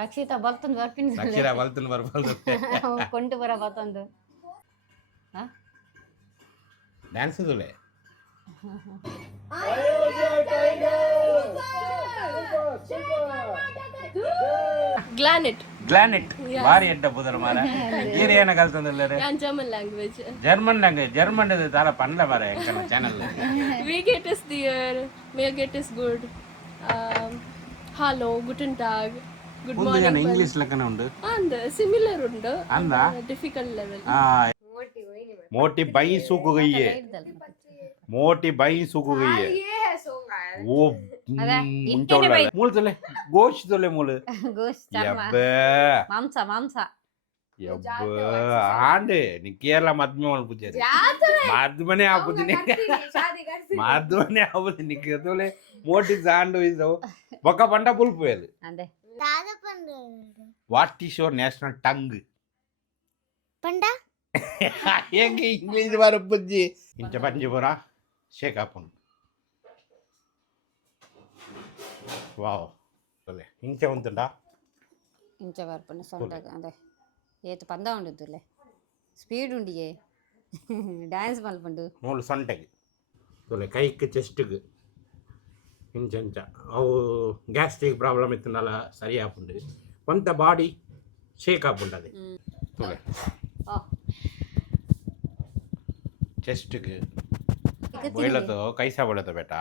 ರಕ್ಷಿತಾ ಬರ್ತಂದು ಬರ್ಪಿನ ರಕ್ಷಿತಾ ಬಲ್ತನ್ ಬರ್ಬಲ್ದು ಕೊಂಡು ಬರ ಬರ್ತಂದು ಡ್ಯಾನ್ಸ್ ಇದುಲೆ ಗ್ಲಾನೆಟ್ ಬಾರಿ ಎಡ್ಡ ಬುದರ ಮಾರ ಗೀರಿ ಏನ ಕಲ್ತಂದಿಲ್ಲ German language. ಜರ್ಮನ್ ದಾರ ಪಂಡ್ಲ ಮಾರ ಎಂಕನ channel VGet is there, Meerget is good. Hallo, guten Tag, good ಒಂದು morning. ಜನ ಇಂಗ್ಲಿಷ್ ಲೆಕ್ಕನ ಉಂಟು And similar undu. ಅಂದ Difficult level. ಮೋಟಿ ಬೈ ಸೂಕು ಗೈಯೆ ಮೋಟಿ ಬೈ ಸೂಕು ಗೈಯೆ ಓ ಮೂಳ್ತಲೆ ಗೋಶ್ ತೊಲೆ ಮೂಳು ಗೋಶ್ ಯಬ್ಬ ಮಾಂಸ ಯಬ್ಬ ಆಂಡೆ ನಿ ಕೇರಳ ಮದ್ಮೆ ಮಲ್ ಪೂಜೆ ಮದ್ಮನೆ ಆ ಪೂಜೆ ಮದ್ಮನೆ ಆ ಪೂಜೆ ನಿ ತೊಲೆ ಮೋಟಿ ಜಾಂಡು ಇದ್ದವು ಬೊಕ್ಕ ಪಂಡ ಪುಲ್ಪುಯಲು ಅಂದೆ what is your national tongue ಪಂಡ ಹೆಂಗೆ ಇಂಗ್ಲೀಷ್ ಬಾರ ಬುಜ್ಜಿ ಇಂಚ ಪಂಜಿಪುರ ಶೇಕಾಪುನ್ ವಾವ್ ತೊಲೆ ಇಂಚ ಉಂಟುಂಡ ಇಂಚ ಬರ್ಪುನ ಸೊಂಟಗ ಅದೇ ಏತು ಪಂದ ಉಂಡುತ್ತುಲೆ ಸ್ಪೀಡ್ ಉಂಡಿಗೆ ಡ್ಯಾನ್ಸ್ ಮಲ್ಪುಂಡು ಮೂಲು ಸೊಂಟಗೆ ತೊಲೆ ಕೈಕ್ ಚೆಸ್ಟ್ಗೆ ಇಂಚ ಇಂಚ ಅವು ಗ್ಯಾಸ್ಟ್ರಿಕ್ ಪ್ರಾಬ್ಲಮ್ ಇತ್ತನಲ್ಲ ಸರಿ ಆಪುಂಡು ಕೊಂತ ಬಾಡಿ ಶೇಕ್ ಆಪುಂಡು ಅದೇ ತೊಲೆ चेस्ट के बोला तो कैसा बोला था बेटा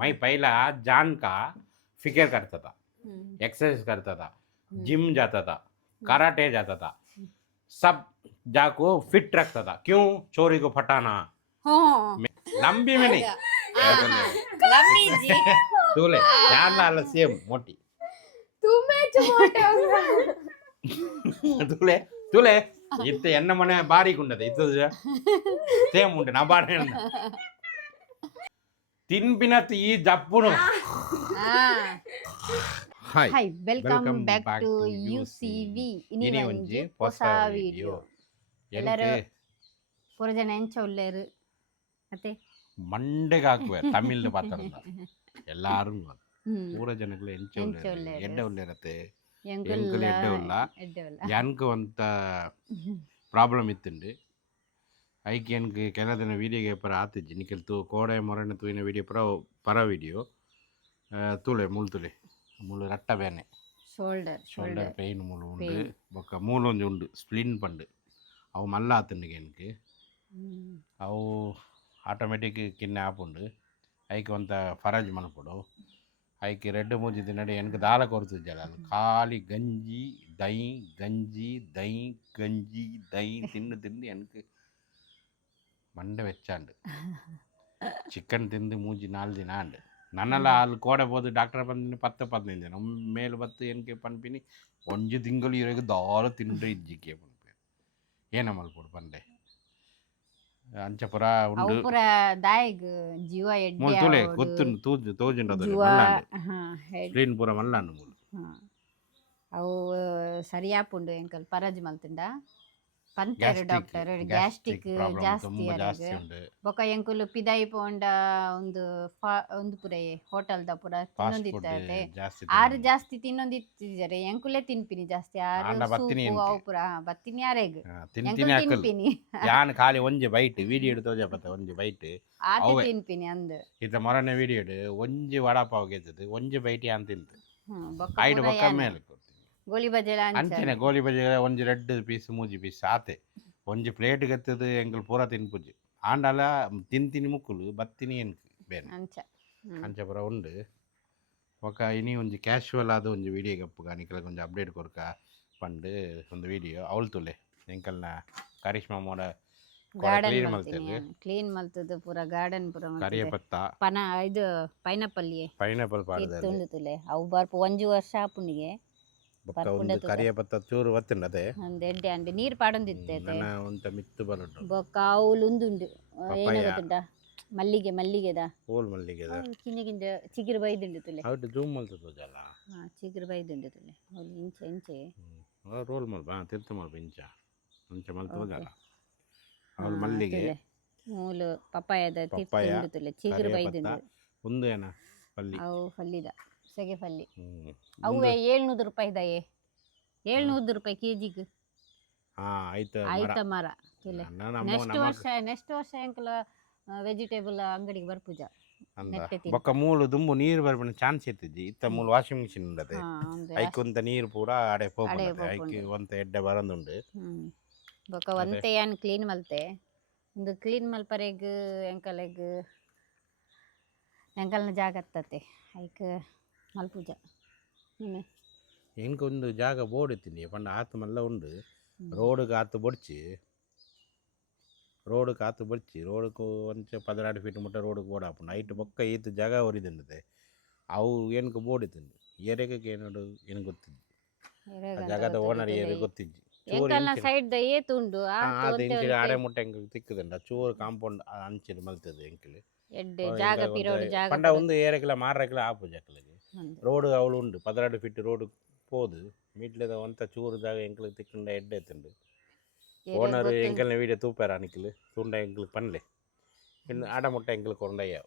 मैं पहला जान का फिक्र करता था एक्सरसाइज करता था जिम जाता था कराटे जाता था सब जाको फिट रखता था क्यों चोरी को फटाना लंबी में नहीं लंबी जी तूले जान लाल सेम मोटी तुम्हें छोटे तूले तूले ಇತ್ತ ಎನ್ನ ಮನೆ ಬಾರಿಗೆ ಉಂಡದ ಇತ್ತದ ಸೇಮ್ ಉಂಟು ನಾ ಬಾಡ ತಿನ್ಪಿನತ್ ಈ ಜಪ್ಪುನು ಹಾಯ್ ವೆಲ್ಕಮ್ ಬ್ಯಾಕ್ ಟು ಯುಸಿವಿ ಇನಿ ಒಂಜಿ ಹೊಸ ವಿಡಿಯೋ ಎಲ್ಲರೂ ಪೂರ ಜನ ಎಂಚ ಉಳ್ಳೇರು ಮತ್ತೆ ಮಂಡೆಗೆ ಹಾಕುವೆ ತಮಿಳ್ ಪಾತ್ರ ಎಲ್ಲಾರು ಪೂರ ಜನಗಳು ಎಂಚ ಉಳ್ಳೇರು ಎಡ್ಡೆ ಉಳ್ಳೇರತ್ತೆ ಎಂಕಲ್ ಎಡ್ಡೆ ಉಲ್ಲ ಯಾನ್ಕ ಅಂತ ಪ್ರಾಬ್ಲಮ್ ಇತ್ತುಂಡು ಐಕೆ ಎನ್ಕ್ ಕೆಲ ದಿನ ವೀಡಿಯೋಗೆ ಪರ ಆತಿಜ್ಜಿ ನಿಖಲ್ ತೂ ಕೋಡೆ ಮೊರಣ್ಣ ತೂಯಿನ ವೀಡಿಯೋ ಪರ ವೀಡಿಯೋ ತೂಲೆ ಮುಳು ತುಲೆ ಮುಳು ರಟ್ಟ ಬೇನೆ ಶೋಲ್ಡರ್ ಪೇಯ್ನ್ ಮುಳು ಉಂಡು ಬೊಕ್ಕ ಮೂಲೊಂಜಿ ಉಂಡು ಸ್ಪ್ಲಿನ್ ಪಂಡು ಅವು ಮಲ್ಲ ಆತುಂಡು ಎನ್ಕ್ ಅವು ಆಟೋಮೆಟಿಕ್ ಕಿನ್ನೆ ಆಪುಂಡು ಐಕೆ ಒಂತ ಫರಾಜ್ ಮಲ್ಪೊಡು ಐಕೆ ರೆಡ್ ಮೂಜಿ ದಿನಡೆ ಎನ್ಕ್ ದಾಲ ಕೊರ್ತಿಜ್ಜಲ ಅದು ಖಾಲಿ ಗಂಜಿ ದೈ ತಿಂದು ಎನ್ಕ್ ಮಂಡೆ ವೆಚ್ಚಾಂಡು ಚಿಕನ್ ತಿಂದು ಮೂಜಿ 4 ದಿನ ಆಂಡು ನನ್ನೆಲ್ಲ ಅಲ್ಲಿ ಕೋಡೆ ಬೋದು ಡಾಕ್ಟರ್ ಬಂದಿನಿ 10-15 ದಿನ ಮೇಲು ಬತ್ತು ಎನ್ಕೆ ಪನ್ಪಿನಿ ಒಂಜು ತಿಂಗಳು ಇರೋಗ ದಾಲ ತಿಂಡ್ರೆ ಇಜ್ಜಿಕ್ಕೆ ಪನ್ಪೆ ಏನ ಮಲ್ಪೊಡು ಪಂಡೆ ಅಂಚಪುರ ಉಂಡು ಪೂರ ದಾಯಗ್ ಜೀವ ಎಡ್ಡೆ ಮೂಲ್ತುಲೆ ಗೊತ್ತುಂಡು ತೋಜುಂಡು ಅದು ಮಲ್ಲಾಂಡು ಸ್ಕ್ರೀನ್ ಪೂರ ಮಲ್ಲಾಂಡು ಮೂಲು ಅವು ಸರಿಯಾಪುಂಡು ಎಂಕಲ್ ಪರಾಜ್ ಮಲ್ತುಂಡ ಪಂತೇರು ಡಾಕ್ಟರ್ ಗ್ಯಾಸ್ಟ್ರಿಕ್ ಜಾಸ್ತಿ ಬೊಕ ಎಂಕುಲು ಪಿದಾಯಿ ಪೋಂಡ ಒಂದು ಪುರಯೆ ಹೋಟೆಲ್ದ ಪುರ ತಿನ್ನೊಂದಿತ್ತೆ ಆರು ಜಾಸ್ತಿ ತಿನ್ನೊಂದಿತ್ತಿದ್ದಾರೆ ಎಂಕುಲೆ ತಿನ್ಪಿನಿ ಜಾಸ್ತಿ ಆರು ಸೂಪು ಅವು ಪುರ ಬತ್ತಿನಿ ಯಾರೆಗ್ ಎಂಕುಲು ತಿನ್ಪಿನಿ ಯಾನ್ ಖಾಲಿ ಒಂಜಿ ಬೈಟ್ ವಿಡಿಯೋ ಇಡು ತೋಜಪತ್ತ ಒಂಜಿ ಬೈಟ್ ಆತೆ ತಿನ್ಪಿನಿ ಅಂದ್ ಇತ್ತ ಮೊರನೆ ವಿಡಿಯೋ ಇಡು ಒಂಜಿ ವಡಾಪಾವ್ ಗೆದ್ದದು ಒಂಜಿ ಬೈಟ್ ಯಾನ್ ತಿಂತು ಐಡು ಬೊಕ್ಕ ಮೇಲೆ ಗೋಲಿ ಬಜೆ ಅಂಚನೆ ಗೋಲಿ ಬಜೆ ಒಂಜಿ 2 ಪೀಸ್ 3 ಪೀಸ್ ಆತೆ ಒಂಜಿ ಪ್ಲೇಟ್ ಗತ್ತದು ಎಂಕಲ್ ಪೂರ ತಿನ್ಪುಜಿ ಆಂಡಲ ತಿಂತಿನಿ ಮುಕ್ಕುಲು ಬತ್ತಿನಿ ಎನ್ಕ್ ಬೇನೆ ಅಂಚ ಪೂರ ಉಂಡು ಒಕ್ಕ ಇನಿ ಒಂಜಿ ಕ್ಯಾಶುವಲ್ ಆದ ಒಂಜಿ ವಿಡಿಯೋ ಗಪ್ಪು ಗಾನಿಕಲ ಒಂಜಿ ಅಪ್ಡೇಟ್ ಕೊರ್ಕ ಪಂಡು ಒಂದು ವಿಡಿಯೋ ಅವಳು ತುಲೆ ಎಂಕಲ್ನ ಕರಿಷ್ಮಾ ಮೋಡ ಕ್ಲೀನ್ ಮಲ್ತದು ಪೂರ ಗಾರ್ಡನ್ ಪೂರ ಕರಿಯಪತ್ತ ಇದು ಪೈನಾಪಲ್ ಪಾಡ್ದೆ ತುಲೆ ಅವು ಬರ್ಪ 1 ವರ್ಷ ಆಪುನಿಗೆ ಕರಿಯಪತ್ತ ಚೂರು ಒತ್ತುಂಡು ಅದೇ ಒಂದು ಎಡ್ಡೆ ಅಂಡೆ ನೀರು ಪಾಡೊಂದಿತ್ತೆ ಒಂತ ಮಿತ್ತು ಬರುಂಡು ಬೊಕ್ಕ ಅವಳು ಉಂದುಂಡು ಏನು ಗೊತ್ತುಂಟ ಮಲ್ಲಿಗೆದ ಓಲ್ ಮಲ್ಲಿಗೆದ ಕಿಂಜ ಚಿಗುರು ಬೈದುಂಡು ತುಲೆ ಹೌದು ಜೂಮ್ ಮಲ್ತದ ತೋಜಲ್ಲ ಚಿಗುರು ಬೈದುಂಡು ತುಲೆ ಅವಳು ಇಂಚೆ ರೋಲ್ ಮಲ್ಪ ತಿರ್ತು ಮಲ್ಪ ಇಂಚ ಮಲ್ತೋಜಲ್ಲ ಅವಳು ಮಲ್ಲಿಗೆ ಮೂಲು ಪಪ್ಪಾಯದ ತಿರ್ತು ತುಲೆ ಚಿಗುರು ಬೈದುಂಡು ಒಂದು ಏನ ಪಲ್ಲಿ ಅವು ಪಲ್ಲಿದ ಸೆಗೆ ಪಲ್ಲಿ ಅವೇ 700 ರೂಪಾಯಿ ದಯೆ 700 ರೂಪಾಯಿ ಕೆಜಿಗೆ ಆಯ್ತು ಆಯ್ತ ಮರ ತುಲೆ ನೆಕ್ಸ್ಟ್ ನಮಕ್ ವರ್ಷ ಎಂಕಲ ವೆಜಿಟೇಬಲ್ ಅಂಗಡಿಗೆ ಬರ್ಪುಜ ಅಂದ ನೆಟ್ಟೆ ತಿನ್ ಬೊಕ್ಕ ಮೂಲು ದುಂಬು ನೀರು ಬರ್ಪುನ ಚಾನ್ಸ್ ಇತ್ತಿಜ್ಜಿ ಇತ್ತ ಮೂಲು ವಾಷಿಂಗ್ ಮಿಷಿನ್ ಉಂಡತೆ ಐಕೊಂತ ನೀರು ಪೂರ ಆಡೆ ಅಡೆ ಪೋಪುಂಡತೆ ಪೋಪುಂಡು. ಐಕಿ ಒಂತ ಎಡ್ಡೆ ಬರಂದುಂಡು ಬೊಕ ಒಂತೆ ಯಾನ್ ಕ್ಲೀನ್ ಮಲ್ತೆ ಒಂದು ಕ್ಲೀನ್ ಮಲ್ಪರೆಗ್ ಎಂಕಲ್ನ ಜಾಗ ಹತ್ತತೆ ಐಕ್ ಮಲ್ಪುಜ ನೀನು ಎಂಕ್ ಒಂದು ಜಾಗ ಬೋರ್ಡ್ ಇತ್ತೀನಿ ಪಂಡ ಆತು ಮಲ್ಲ ಉಂಡು ರೋಡ್ಗೆ ಆತು ಬೊಡ್ಚಿ ರೋಡ್க்கு ಒಂಚ 16 ಫೀಟ್ ಮುಟ್ಟ ರೋಡ್ಗೆ ಬೋರ್ಡ್ ಹಾಪುಂಡು ಐಟ್ ಬೊಕ್ಕ ಈತ್ ಜಾಗ ಒರಿದಿಂಡತೆ ಅವು ಏನಕ್ಕೆ ಬೋರ್ಡ್ ಇತ್ತಿಂದು ಏರೆಗಕ್ಕೆ ಏನೋಡು ಏನು ಗೊತ್ತಿದ್ದು ಆ ಜಾಗದ ಓನರ್ ಏರಿ ಗೊತ್ತಿಜ್ಜಿ ಎಂಕಲ್ನ ಸೈಡ್ ದ ಏತುಂಡು ಅದು ಎಂಕಿಲ್ ಆಡೆ ಮುಟ್ಟ ಎಂಕ್ ತಿಕ್ಕದಂಡ ಚೂರು ಕಾಂಪೌಂಡ್ ಅಂಚಿನ ಮಲ್ತದೆ ಎಂಕಿಲ್ ಎಡ್ಡೆ ಜಾಗ ಪಿರೋಡು ಜಾಗ ಪಂಡ ಒಂದು ಏರೆಕ್ಲ ಮಾರ್ರೆಕ್ಲ ಆಪು ಜಾಕಲಿಗೆ ರೋಡ್ ಅವಳು ಉಂಡು 16 ಫೀಟ್ ರೋಡ್ போது வீட்டில் ಒಂತ ಚೂರು ಜಾಗ ಎಂಕ್ಲಿಗೆ ತಿಕ್ಕಂಡ ಎಡ್ಡೆ ಎತ್ತುಂಡು ಓನರ್ ಎಂಕಲ್ನ ವೀಡಿಯೋ ತೂಪಾರ ಅನಿಕಲು ತುಂಡ ಎಂಕ್ಲಿಗೆ ಪನ್ಲೆ ಇನ್ನು ಆಡ ಮುಟ್ಟ ಎಂಕ್ಲಿಗೆ ಕೊಂಡಯ್ಯ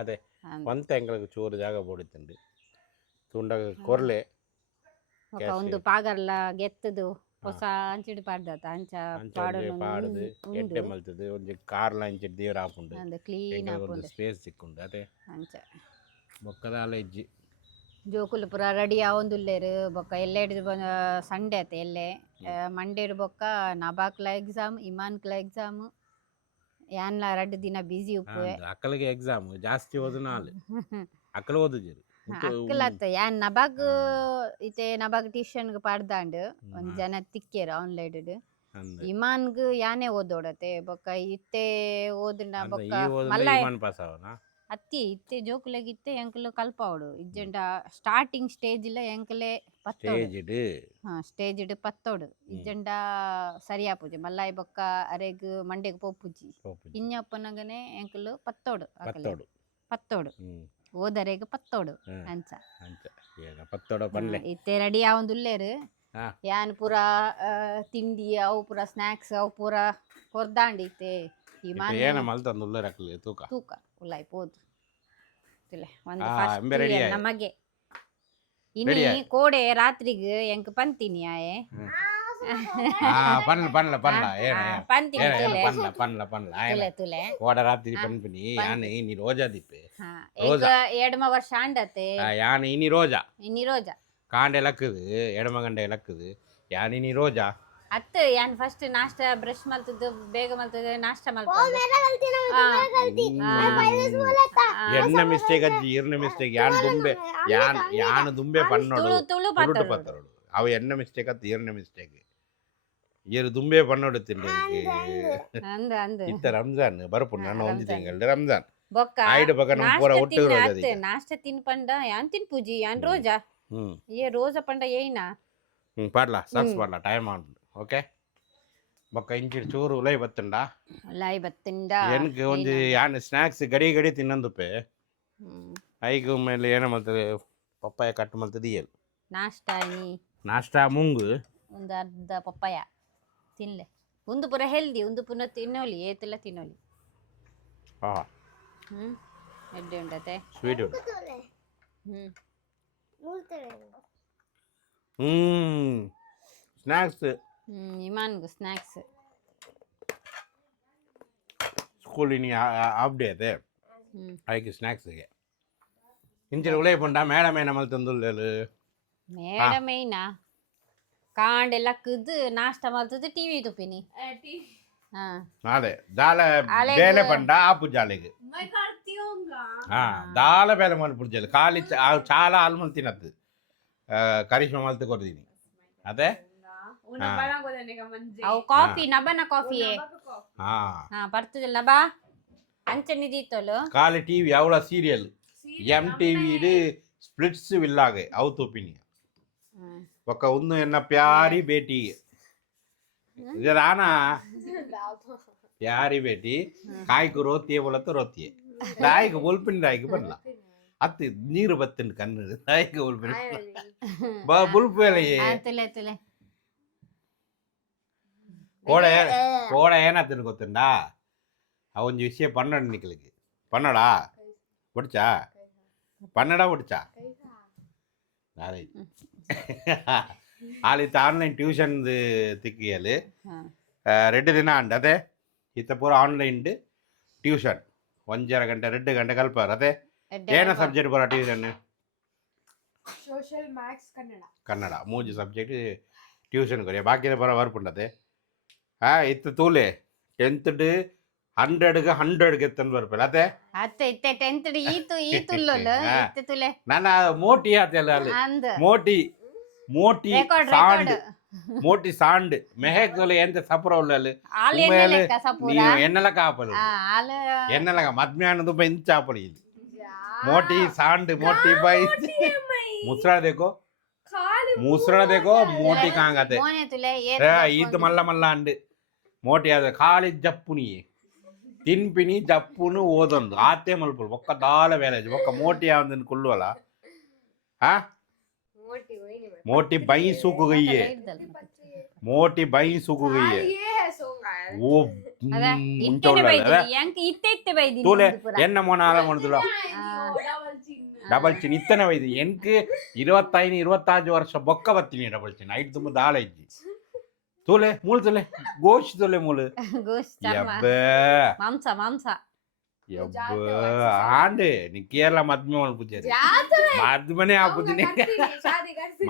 ಅದೇ ಒಂತ ಎಂಕ್ಲಿಗೆ ಚೂರು ಜಾಗ ಬೋಡಿತ್ತುಂಡು ತುಂಡ ಕೊರ್ಲೆ ಒಂದು ಪಾಗರ್ಲ ಗೆತ್ತದು ಹೊಸ ಅಂಚಿಡು ಪಾಡ್ದತ ಅಂಚ ಪಾಡ್ದು ಎಡ್ಡೆ ಮಲ್ತದು ಒಂದು ಕಾರ್ಲ ಅಂಚಿಡು ದೇವ್ರ ಹಾಪುಂಡು ಕ್ಲೀನ್ ಒಂದು ಸ್ಪೇಸ್ ಸಿಕ್ಕುಂಡು ಅದೇ ಅಂಚ ಬೊಕ್ಕದಾಲ ಇಜ್ಜಿ ಜೋಕುಲು ಪೂರ ರೆಡಿ ಆವೊಂದುಲ್ಲೆರ್ ಬೊಕ್ಕ ಎಲ್ಲೆ ಸಂಡೆ ಆತೆ ಎಲ್ಲೆ ಮಂಡೇಡ್ ಬೊಕ್ಕ ನಬಾಕ್ಲ ಎಕ್ಸಾಮ್ ಇಮಾನ್ಕ್ಲ ಎಕ್ಸಾಮ್ ಯಾನ್ಲ 2 ದಿನ ಬಿಸಿ ಉಪ್ಪುವೆ ಅಕ್ಕಲಿಗೆ ಎಕ್ಸಾಮ್ ಜಾಸ್ತಿ ಓದು ನಾಲ್ ಅಕ್ಕಲು ಓದುಜೇರು ಅಕ್ಕಲತ್ತ ಯಾನ್ ನಬಾಗ್ ಇತ್ತೆ ನಬಾಗ್ ಟ್ಯೂಷನ್ಗ್ ಪಾಡ್ದಾಂಡ್ ಒಂದ್ ಜನ ತಿಕ್ಕೇರು ಆನ್ಲೈಡ್ ಇಮಾನ್ಗ್ ಯಾನೇ ಓದೋಡತೆ ಬೊಕ್ಕ ಇತ್ತೆ ಓದಿನ ಬೊಕ್ಕ ಮಲ್ಲ ಅತ್ತಿ ಇತ್ತೆ ಜೋಕುಲೆಗ್ ಇತ್ತೆ ಎಂಕಲು ಕಲ್ಪಾವಡು ಇಜ್ಜಂಡ ಸ್ಟಾರ್ಟಿಂಗ್ ಸ್ಟೇಜ್ಲ ಎಂಕಲೆ ಸ್ಟೇಜ್ಡ್ ಪತ್ತೋಡು ಇಜ್ಜಂಡ ಸರಿಯಾಪುಜಿ ಮಲ್ಲಾಯಿ ಬೊಕ್ಕ ಅರೆಗ್ ಮಂಡೆಗ್ ಪೋಪುಜಿ ಇನ್ನಪ್ಪನಗನೆ ಎಂಕಲು ಪತ್ತೋಡು ಓದರೆಗ್ ಪತ್ತೋಡು ಅಂಚ ಇತ್ತೆ ರೆಡಿ ಆವೊಂದುಲ್ಲೆರ್ ಯಾನ್ ಪೂರ ತಿಂಡಿ ಅವು ಪೂರ ಸ್ನಾಕ್ಸ್ ಅವು ಪೂರ ಕೊರ್ದಾಂಡ್ ಇತ್ತೆ ತೂಕ ಉಲ್ಲಾಯ್ ಪೋದು ನಮಗೆ ಇನಿ ಕೋಡೆ ರಾತ್ರಿಗೆ ಎಂಕ್ ಪಂತೀನಿ ಆಯೆ ಎಡಮ ವರ್ಷ ಅಂಡತೆ ಇನಿ ರೋಜಾ ಕಾಂಡೆ ಲಕ್ಕದು ಎಡಮ ಗಂಡೆ ಲಕ್ಕದು ಯಾನಿ ರೋಜಾ ಅತ್ತ ಯಾನ್ ಫಸ್ಟ್ ನಾಷ್ಟ ಬ್ರಷ್ ಮಲ್ತದ್ದು ಬೇಗ ಮಲ್ತದ್ದು ನಾಷ್ಟ ಎನ್ನ ಮಿಸ್ಟೇಕ್ ಅಜ್ಜಿ ಇರ್ನ ಮಿಸ್ಟೇಕ್ ಯಾನ್ ದುಂಬೆ ಪನ್ನೋಡು ಪತ್ತರೋಡು ಅವು ಎನ್ನ ಮಿಸ್ಟೇಕ್ ಅತ್ತ ಇರ್ನ ಮಿಸ್ಟೇಕ್ ಏರು ದುಂಬೆ ಪನ್ನೋಡು ತಿಂಡಿ ಇತ್ತ ರಂಜಾನ್ ಬರ್ಪು ನನ್ನ ಒಂದು ತಿಂಗಳು ರಂಜಾನ್ ಐಡು ಪಕ್ಕ ಪೂರ ಒಟ್ಟು ನಾಷ್ಟ ತಿನ್ಪಂಡ ಯಾನ್ ತಿನ್ಪುಜಿ ಯಾನ್ ರೋಜಾ ಏ ರೋಜಾ ಪಂಡ ಏಯ್ನಾ ಪಾಡ್ಲಾ ಸಾಕ್ಸ್ ಪಾಡ್ಲಾ ಟೈಮ್ ಆನ್ ಓಕೆ ಬೊಕ್ಕ ಇಂಚಿಡ್ ಚೂರು ಉಲೈ ಬತ್ತುಂಡ ಎನ್ಕ್ ಒಂದು ಯಾನ್ ಸ್ನಾಕ್ಸ್ ಗಡಿ ತಿನ್ನಂದುಪ್ಪೆ ಐಕ್ ಮೇಲೆ ಏನ ಮಲ್ತದೆ ಪಪ್ಪಾಯ ಕಟ್ ಮಲ್ತದೆ ಏಲ್ ನಾಷ್ಟ ಮುಂಗು ಒಂದು ಅರ್ಧ ಪಪ್ಪಾಯ ತಿನ್ಲೆ ಒಂದು ಪೂರ ಹೆಲ್ದಿ ಒಂದು ಪುನಃ ತಿನ್ನೋಲಿ ಏತೆಲ್ಲ ತಿನ್ನೋಲಿ ಎಡ್ಡೆ ಉಂಡತೆ ಸ್ವೀಟ್ ಉಂಟು ಸ್ನಾಕ್ಸ್ ಇಮಾನ್ಗು ಸ್ನಾಕ್ಸ್ ಸ್ಕೂಲ್ ಇನಿ ಹಾಫ್ ಡೇ ಅದೇ ಐಕೆ ಸ್ನಾಕ್ಸ್ಗೆ ಇಂಚಿನ ಉಳೈ ಪುಂಡ ಮೇಡಮ್ ಏನ ಮಲ್ತಂದುಲ್ಲೆಲು ಮೇಡಮ್ ಏಯ್ನಾ ಕಾಂಡೆಲ್ಲ ಕದ್ದು ನಾಷ್ಟ ಮಲ್ತದ್ದು ಟಿವಿ ತುಪ್ಪಿನಿ ಅದೇ ದಾಲ ಬೇಲೆ ಪಂಡ ಆಪು ಜಾಲಿಗೆ ದಾಲ ಬೇಲೆ ಮಲ್ಪುಡು ಜಾಲಿ ಖಾಲಿ చాలా ಆಲ್ಮಲ್ ತಿನ್ನತ್ತು ಕರಿಷ್ಮಾ ಮಲ್ತು ಕೊಡ್ತೀನಿ ಅದೇ ಅವು ಕಾಫಿ ನಬನ ಕಾಫಿ ಬರ್ತದಲ್ಲ ನಬಾ ಅಂಚನಿದೀತಲು ಖಾಲಿ ಟಿವಿ ಅವಳ ಸೀರಿಯಲ್ MTV ಸ್ಪ್ಲಿಟ್ಸ್ ವಿಲ್ಲಾಗೆ ಅವು ತೋಪಿನಿ ఒక ಒಂದು ಎನ್ನ ಪ್ಯಾರಿ ಬೇಟಿ ರಾನಾ ಪ್ಯಾರಿ ಬೇಟಿ ಕಾಯ್ಕು ರೋತಿಯೇ ಬೋಲತ್ತ ರೋತಿಯೇ ತಾಯಿಗೆ ಬೊಲ್ಪಿನ ತಾಯಿಗೆ ಬರಲ್ಲ ಅತ್ತಿ ನೀರು ಬತ್ತಿನ ಕಣ್ಣು ತಾಯಿಗೆ ಬೊಲ್ಪಿನ ಬುಲ್ಪು ಕೋಡ ಏನಾಗ್ತೀನಿ ಗೊತ್ತುಂಡ ಅವೊಂದು ವಿಷಯ ಪನ್ನಡ ನಿಕ್ಲಿಗೆ ಪನ್ನಡ ಒಡ್ಚಾ ಪನ್ನಡ ಒಡ್ಚಾ ಅದೇ ಆಲಿತ ಆನ್ಲೈನ್ ಟ್ಯೂಷನ್ ತಿಕ್ಕಿಯಲು ಹಾ 2 ದಿನ ಅಂಡ್ ಅದೇ ಇತ್ತ ಪೂರ ಆನ್ಲೈನ್ ಟ್ಯೂಷನ್ 1.5 ಗಂಟೆ 2 ಗಂಟೆ ಕಲ್ಪಾರ ಅದೇ ಏನ ಸಬ್ಜೆಕ್ಟ್ ಬರೋ tuition social maths Kannada Kannada 3 subject tuition ಕೊರಿಯ ಬಾಕಿದ ಬರೋ ವರ್ಕ್ ಉಂಡದೆ ಇತ್ತು ತೂಲೆ 10th 100ಗೆ 100 ಎತ್ತನ್ ಬರ್ಪಲ್ಲ ಅದೇ ಅತ್ತೆ ಇತ್ತೆ 10th ಈ ತುಲ್ಲೊಲ್ಲ ಇತ್ತೆ ತುಲೆ ನಾನು ಮೋಟಿ ಆತಲ್ಲ ಅಲ್ಲಿ ಅಂದ್ ಮೋಟಿ ರೆಕಾರ್ಡ್ ಸಾಂಡ್ ಮೋಟಿ ಸಾಂಡ್ ಮೆಹೆಕ್ ಎಂತ ಸಪುರ ಉಳ್ಳಲ್ಲಿ ಆಲ್ ಎಣ್ಣೆ ಲೆಕ್ಕ ಸಪೂರ ನೀವು ಎಣ್ಣೆಲ ಕಾಪಲು ಆಲ್ ಎಣ್ಣೆಲ ಮದ್ಮ್ಯಾನ ದುಬ್ಬ ಇಂಚ ಆಪಲು ಇಲ್ಲಿ ಮೋಟಿ ಸಾಂಡ್ ಮೋಟಿ ಬೈ ಮುಸ್ರಾ ದೇಕೋ ಮುಸ್ರಾ ದೇಕೋ ಮೋಟಿ ಕಾಂಗತೆ ಮೋನೆ ತುಲೆ ಈತ ಮಲ್ಲ ಮಲ್ಲ ಅಂಡ್ ಮೋಟಿ ಆದ ಖಾಲಿ ಜಪ್ಪುನಿ ತಿನ್ಪಿನಿ ಜಪ್ಪುನು ಓದೊಂದು ಆತೆ ಮಲ್ಪುಳು ಒಕ್ಕ ದಾಲ ಬೇಲೆ ಒಕ್ಕ ಮೋಟಿ ಯಾವ್ದನ್ ಕುಲ್ಲುವಲ್ಲ ಹಾ ಮೋಟಿ ಬೈ ಸೂಕುಗಯ್ಯೆ ಮೋಟಿ ಬೈ ಸೂಕುಗಯ್ಯೆ ಓ ತೂಲೆ ಎನ್ನ ಮೊನಾಲ ಮೊಣದುಲ ಡಬಲ್ ಚಿನ್ ಇತ್ತನೆ ವೈದು ಎನ್ಕ್ 25 26 ವರ್ಷ ಬೊಕ್ಕ ಬತ್ತೀನಿ ಡಬಲ್ ಚಿನ್ ಐಟ್ ತುಂಬ ದಾಳ ಇಜ್ಜಿ ತೂಲೆ ಮೂಲ್ ತೂಲೆ ಗೋಶ್ ತೂಲೆ ಮೂಲು ಮಾಂಸ ಮಾಂಸ ಆಂಡೆ ನೀ ಕೇರಳ ಮದ್ಮೆ ಮಲ್ಪುಜೆ ಮದ್ಮನೆ ಆಪುಜಿನಿ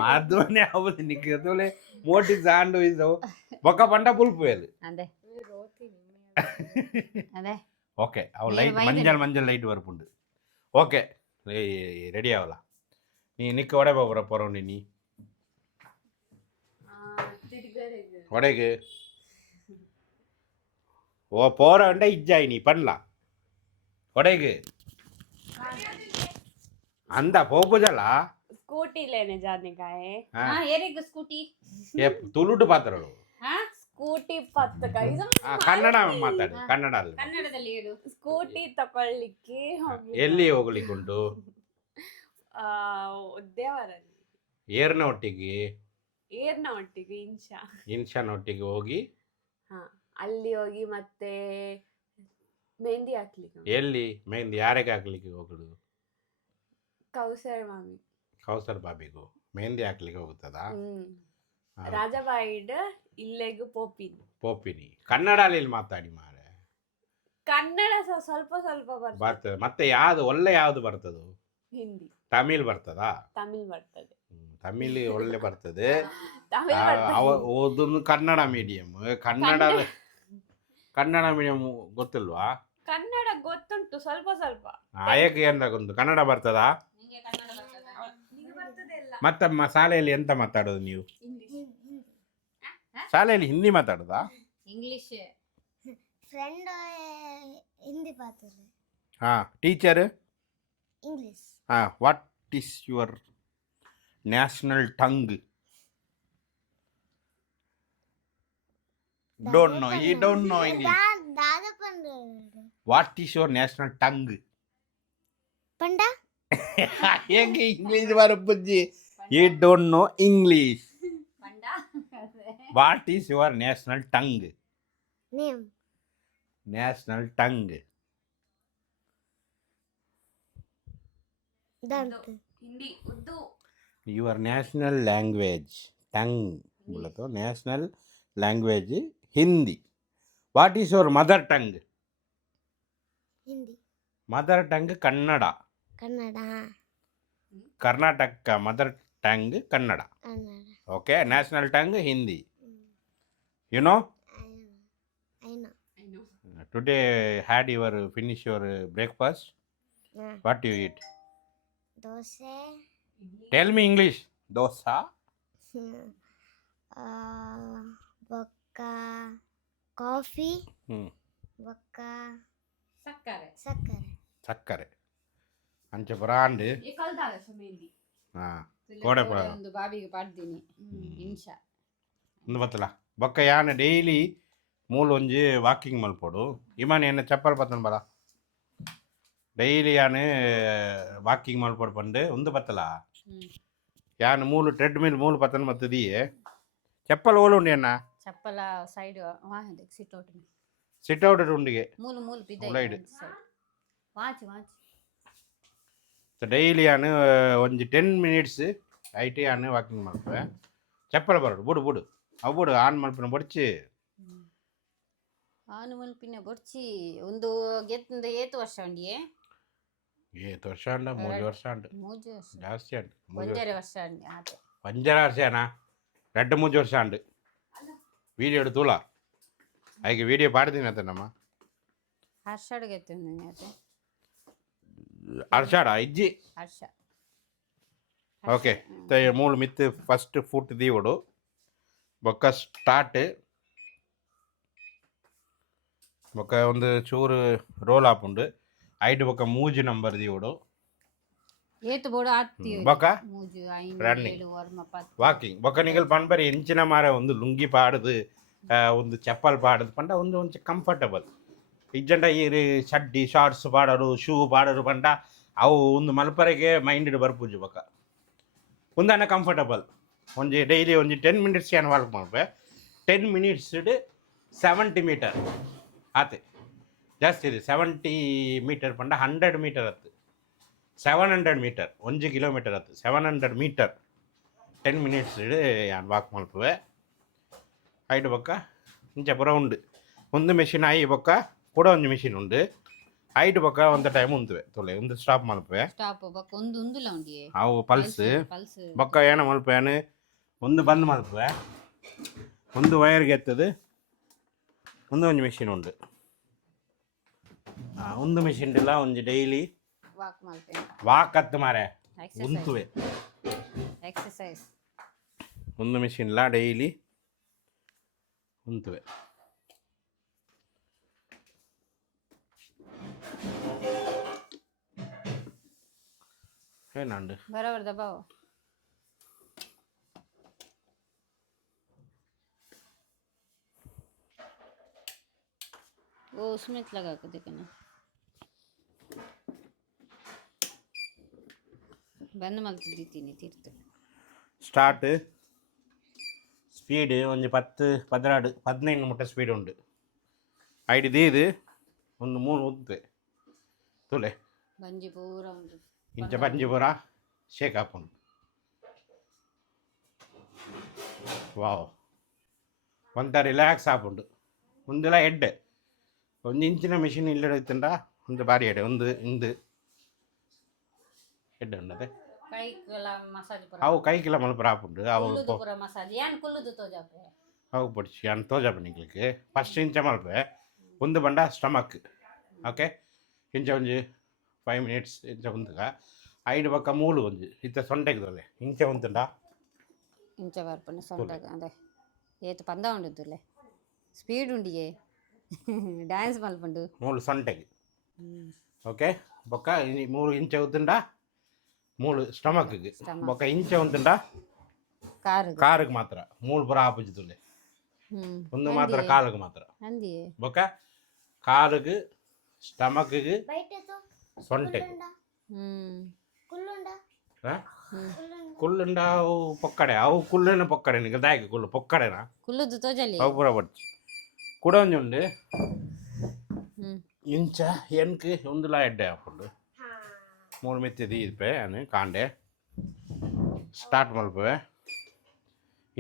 ಮದ್ಮನೆ ಆಪುಜಿ ನಿಕ್ಕೆ ತೂಲೆ ಮೋಟಿ ಸಾಂಡು ಇದ್ದವು ಬೊಕ್ಕ ಪಂಡ ಪುಲ್ಪುಯಲು ಅದೇ ಅದೇ ಓಕೆ ಅವು ಲೈಟ್ ಮಂಜಲ್ ಲೈಟ್ ಬರ್ಪುಂಡು ಓಕೆ ರೆಡಿ ಆವಲ್ಲ ನೀ ನಿಕ್ಕ ಒಡೆ ಬಾಬರ ಪೊರವನಿ ನೀ ಒಡೆಗೆ ಓ ಪೋರ ಅಂಡ ಇಜ್ಜಾಯಿ ನೀ ಪನ್ಲ ಒಡೆಗೆ ಅಂದ ಪೋಪುಜಲ स्कूटी लेने जाने का है ಏರಿಗ ಸ್ಕೂಟಿ ತುಳುಟು ಪಾತ್ರಗಳು ಸ್ಕೂಟಿ ಪತ್ತ ಕನ್ನಡ ಮಾತಾಡಿ ಕನ್ನಡದಲ್ಲಿ ಹೇಳು ಸ್ಕೂಟಿ ತಕೊಳ್ಳಿಕ್ಕೆ ಎಲ್ಲಿ ಹೋಗ್ಲಿಕ್ಕುಂಟು ದೇವರಲ್ಲಿ ಏರ್ನ ಒಟ್ಟಿಗೆ ಇನ್ಶಾನ್ ಒಟ್ಟಿಗೆ ಹೋಗಿ ಅಲ್ಲಿ ಹೋಗಿ ಮತ್ತೆ ಮೆಹಂದಿ ಹಾಕ್ಲಿಕ್ಕೆ ಎಲ್ಲಿ ಮೆಹಂದಿ ಯಾರಿಗೆ ಹಾಕ್ಲಿಕ್ಕೆ ಹೋಗುದು ಕೌಸರ್ ಬಾಬಿಗೂ ಮೆಹಂದಿ ಹಾಕ್ಲಿಕ್ಕೆ ಹೋಗುತ್ತದಾ ರಾಜಬಾಯಿಡ್ ಇಲ್ಲೆಗೂ ಪೋಪಿನಿ ಕನ್ನಡ ಅಲ್ಲಿ ಮಾತಾಡಿ ಮಾರೆ ಕನ್ನಡ ಸ್ವಲ್ಪ ಸ್ವಲ್ಪ ಬರ್ತದೆ ಮತ್ತೆ ಯಾವ್ದು ಒಳ್ಳೆ ಯಾವ್ದು ಬರ್ತದ ಹಿಂದಿ ತಮಿಳ್ ಬರ್ತದಾ ತಮಿಳ್ ಬರ್ತದೆ ತಮಿಳ್ ಒಳ್ಳೆ ಬರ್ತದೆ ಓದೊಂದು ಕನ್ನಡ ಮೀಡಿಯಂ ಕನ್ನಡ ಮೀಡಿಯಂ ಗೊತ್ತಿಲ್ವಾ ಕನ್ನಡ ಗೊತ್ತುಂಟು ಸ್ವಲ್ಪ ಸ್ವಲ್ಪ ಆಯಕ್ಕೆ ಏನಾಗೊಂದು ಕನ್ನಡ ಬರ್ತದಾ ಮತ್ತೆ ಶಾಲೆಯಲ್ಲಿ ಎಂತ ಮಾತಾಡೋದು ನೀವು ಶಾಲೆಯಲ್ಲಿ ಹಿಂದಿ ಮಾತಾಡೋದಾ ಇಂಗ್ಲಿಷ್ फ्रेंड हिंदी बात है ಹಾ teacher English what is your national tongue don't know I don't know English दादा पंड what is your national tongue पंडा ಹೇಗೆ ಇಂಗ್ಲಿಷ್ ಬರಪ್ಪಜ್ಜಿ I don't know English what is your national tongue name national tongue दंत Hindi Urdu your national language tongue बोला तो national language Hindi what is your mother tongue Hindi mother tongue Kannada Kannada Karnataka का mother tongue Kannada okay national tongue Hindi you know I know today had your finish your breakfast what you eat dosa tell me english dosa बक्का coffee बक्का ಸಕ್ಕರೆ ಸಕ್ಕರೆ ಅಂಚೆ brand ಕೋಡೆ ಒಂದು ಬಾಬಿಗೆ ಪಾಡ್ದೀನಿ ನಿಮಿಷ ಒಂದು ಬತ್ತಲ ಬೊಕ್ಕ ಯಾನ ಡೈಲಿ ಮೂಲು ಒಂಜಿ ವಾಕಿಂಗ್ ಮಲ್ಪೋಡು ಇಮಾನ್ ಏನ ಚಪ್ಪಲ್ ಬತ್ತನ ಬಲ ಡೈಲಿ ಯಾನು ವಾಕಿಂಗ್ ಮಲ್ಪೋಡು ಪಂಡು ಒಂದು ಬತ್ತಲ ಯಾನು ಮೂಲು ಟ್ರೆಡ್ಮಿಲ್ ಮೂಲು ಪತ್ತನ ಬತ್ತದಿಯೇ ಚಪ್ಪಲ್ ಓಲು ಉಂಡು ಏನ ಚಪ್ಪಲ ಸೈಡ್ ಸಿಟ್ ಔಟ್ ಉಂಡಿಗೆ ಮೂಲು ಮೂಲು ಉಲೈಡ್ ವಾಚ್ ಡೈಲಿ ಯಾನು ಒಂಜಿ 10 minutes ಐಟಿ ಯಾನು ವಾಕಿಂಗ್ ಮಲ್ಪೆ ಚಪ್ಪಲ ಬರೋಡು ಬುಡು ಬುಡು ಅವು ಬುಡು ಆನ್ ಮಾಡ್ಕೊಂಡು ಬಡ್ಚಿ ಆನು ಮಲ್ಪಿನ ಬೊಡ್ಚಿ ಒಂದು ಗೆತ್ತಂದ ಏತು ವರ್ಷ ಉಂಡಿಯೇ ಏತು ವರ್ಷ ಅಂಡ 3 ವರ್ಷ ಅಂಡು 3 ವರ್ಷ ಜಾಸ್ತಿ ಅಂಡು 5 ವರ್ಷ ಉಂಡಿ ಆತೆ 5 ವರ್ಷನಾ 2-3 ವರ್ಷ ಅಂಡು వీడియో എടുത്തൂളാ അതിക്ക് വീഡിയോ പാടുന്നതിനകത്ത് നമ്മ ಹರ್ಷಡ್ ಗೆತ್ತಂದ ಆತೆ ಅರ್ಷಾಡ ಇಜ್ಜಿ ಹರ್ಷ ಓಕೆ ಮೂಳು ಮಿತ್ ಫಸ್ಟ್ ಫುಟ್ ದೀವಡು ಬೊಕ್ಕ ಸ್ಟಾರ್ಟ್ ಬೊಕ್ಕ ಒಂದು ಚೂರು ರೋಲ್ ಆಪುಂಡು ಐಟ್ ಬೊಕ್ಕ ಮೂಜಿ ನಂಬರ್ ದೀವಡು ಏತು ಬೋಡು ಆತ್ತಿ ಬೊಕ್ಕ ಮೂಜು Running. 5 ವರ್ಮ 10 ವಾಕಿಂಗ್ ಬೊಕ್ಕ ನಿಗಲ್ ಪನ್ಪರಿ ಎಂಚಿನ ಮಾರ ಒಂದು ಲುಂಗಿ ಪಾಡುದು ಒಂದು ಚಪ್ಪಲ್ ಪಾಡುದು ಪಂಡ ಒಂದು ಒಂಚ ಕಂಫರ್ಟಬಲ್ ಇಜ್ಜಂಡ ಈ ಚಡ್ಡಿ ಶಾರ್ಟ್ಸ್ ಪಾಡೋರು ಶೂ ಪಾಡೋರು ಪಂಡ ಅವು ಒಂದು ಮಲ್ಪರೆಗೆ ಮೈಂಡ್ ಬರ್ಪುಜು ಬೊಕ್ಕ ಒಂದನ್ನ ಕಂಫರ್ಟಬಲ್ ಒಂಜಿ ಡೈಲಿ ಒಂಜಿ 10 ಮಿನಿಟ್ಸ್ ಏನು ವಾಕ್ ಮಾಡ್ಬೆ 10 ಮಿನಿಟ್ಸ್ 70 ಮೀಟರ್ ಆತೆ ಜಾಸ್ತಿ ಇದೆ 70 ಮೀಟರ್ ಪಂಡ 100 ಮೀಟರ್ ಹತ್ತು 700 ಮೀಟರ್ 1 ಕಿಲೋಮೀಟರ್ ಹತ್ತು 700 ಮೀಟರ್ 10 ಮಿನಿಟ್ಸ್ ಏನು ವಾಕ್ ಮಾಡ್ಪುವೆ ಐದು ಬೊಕ್ಕ ಇಂಚ ಪೂರ ಉಂಡು ಒಂದು ಮೆಷಿನ್ ಆಯಿ ಬೊಕ್ಕ ಕೂಡ ಒಂದು ಮೆಷಿನ್ ಉಂಡು ಐದು ಬೊಕ್ಕ ಒಂದು ಟೈಮ್ ಉಂತುವೆ ತೊಲೆ ಒಂದು ಸ್ಟಾಪ್ ಮಲ್ಪುವೆ ಸ್ಟಾಪ್ ಬೊಕ್ಕ ಒಂದು ಉಂದುಲ ಉಂಡಿಯೇ ಅವು ಪಲ್ಸ್ ಪಲ್ಸ್ ಬೊಕ್ಕ ಏನ ಮಲ್ಪೇನು ಒಂದು ಬಂದ್ ಮಲ್ಪುವೆ ಒಂದು ವಯರ್ಗೆ ಎತ್ತದು ಒಂದು ಮೆಷಿನ್ ಉಂಡು ಒಂದು ಮೆಷಿನ್ ಇಲ್ಲ ಒಂದು ಡೈಲಿ ವಾಕ್ ಮಲ್ಪೆ ವಾಕ್ ಹತ್ತು ಮಾರೆ ಉಂತುವೆ ಎಕ್ಸರ್ಸೈಸ್ ಒಂದು ಮೆಷಿನ್ ಇಲ್ಲ ಡೈಲಿ ಉಂತುವೆ ಏನಂಡು ಬರೋಬರ್ ದಬಾವು वो उसमें लगा के देखना ಬಂದ್ ಮಲ್ತಿದ್ದೀನಿ ತೀರ್ತು ಸ್ಟಾರ್ಟ್ ಸ್ಪೀಡ್ ಒಂದು 10-15 ಮುಟ್ಟ ಸ್ಪೀಡ್ ಉಂಟು ಐದು ದೀದು ಒಂದು 3 ಉದ್ದೆ ತುಲೆ ಬಂಜಿ ಪೂರ ಉಂಟು ಇಂಚ ಬಂಜಿ ಪೂರ ಶೇಕ್ ಹಾಕೊಂಡು ವಾವ್ ಒಂಥ ರಿಲ್ಯಾಕ್ಸ್ ಆಪುಂಡು ಒಂದಿಲ್ಲ ಎಡ್ಡೆ ಒಂದು ಇಂಚಿನ ಮೆಷಿನ್ ಇಲ್ಲಡ ಒಂದು ಬಾರಿ ಎಡೆ ಒಂದು ಇಂದು ಎಡ್ಡೆ ಉಂಡದೆ ಕೈಗೆಲ್ಲ ಮಸಾಜ್ ಪೂರ ಅವು ಕೈಗೆಲ್ಲ ಮಲ್ಪರ ಆಪುಂಡು ಅವು ಕುಲ್ಲುದು ಪೂರ ಮಸಾಜ್ ಯಾನ್ ಕುಲ್ಲುದು ತೋಜಾಪೆ ಅವು ಪಡಿಸಿ ಅನ್ ತೋಜಪ್ಪ ನಿಕ್ಲಿಕ್ಕೆ ಫಸ್ಟ್ ಇಂಚ ಮಲ್ಪೆ ಒಂದು ಬಂಡ ಸ್ಟಮಕ್ ಓಕೆ ಇಂಚ ಒಂಜಿ 5 ಮಿನಿಟ್ಸ್ ಇಂಚ ಉಂತಗ ಐದು ಪಕ್ಕ ಮೂಲು ಒಂಜಿ ಇತ್ತ ಸೊಂಟೆಗೆ ತೊಲೆ ಇಂಚ ಉಂತುಂಡ ಇಂಚ ಬರ್ಪುಂಡು ಸೊಂಟಗ ಅದೇ ಏತು ಪಂದ ಉಂಡುದುಲೆ ಸ್ಪೀಡ್ ಉಂಡಿಯೇ ಡ್ಯಾನ್ಸ್ ಮಲ್ಪುಂಡು ಮೂಲು ಸೊಂಟೆಗೆ ಓಕೆ ಬೊಕ್ಕ 3 ಇಂಚ ಉತ್ತುಂಡ ಮೂಲು ಸ್ಟಮಕ್ಗೆ ಬೊಕ್ಕ ಇಂಚ ಉಂತುಂಡ ಕಾರಿಗೆ ಮಾತ್ರ ಮೂಲು ಪುರ ಆಪುಜಿ ತುಲೆ ಒಂದು ಮಾತ್ರ ಕಾಲಿಗೆ ಮಾತ್ರ ಅಂದಿಯೇ ಬೊಕ್ಕ ಕಾಲಿಗೆ ಸ್ಟಮಕ್ಗೆ ಸೊಂಟೆಗೆ ಕುಲ್ಲುಂಡ ಅವು ಪೊಕ್ಕಡೆ ಅವು ಕುಲ್ಲಿನ ಪೊಕ್ಕಡೆ ನಿಗ ದಾಯಕ ಕುಲ್ಲು ಪೊಕ್ಕಡೆನಾ ಕುಲ್ಲುದು ತೋಜಲಿ ಅವು ಪೂರ ಬಡ್ಚಿ ಕೂಡ ಒಂಜುಂಡು ಇಂಚ ಎನ್ಕ್ ಒಂದುಲ ಎಡ್ಡೆ ಹಾಕೊಂಡು 3 ಮೆತ್ತಿ ದೀಪೆ ಅನು ಕಾಂಡೆ ಸ್ಟಾರ್ಟ್ ಮಲ್ಪವೆ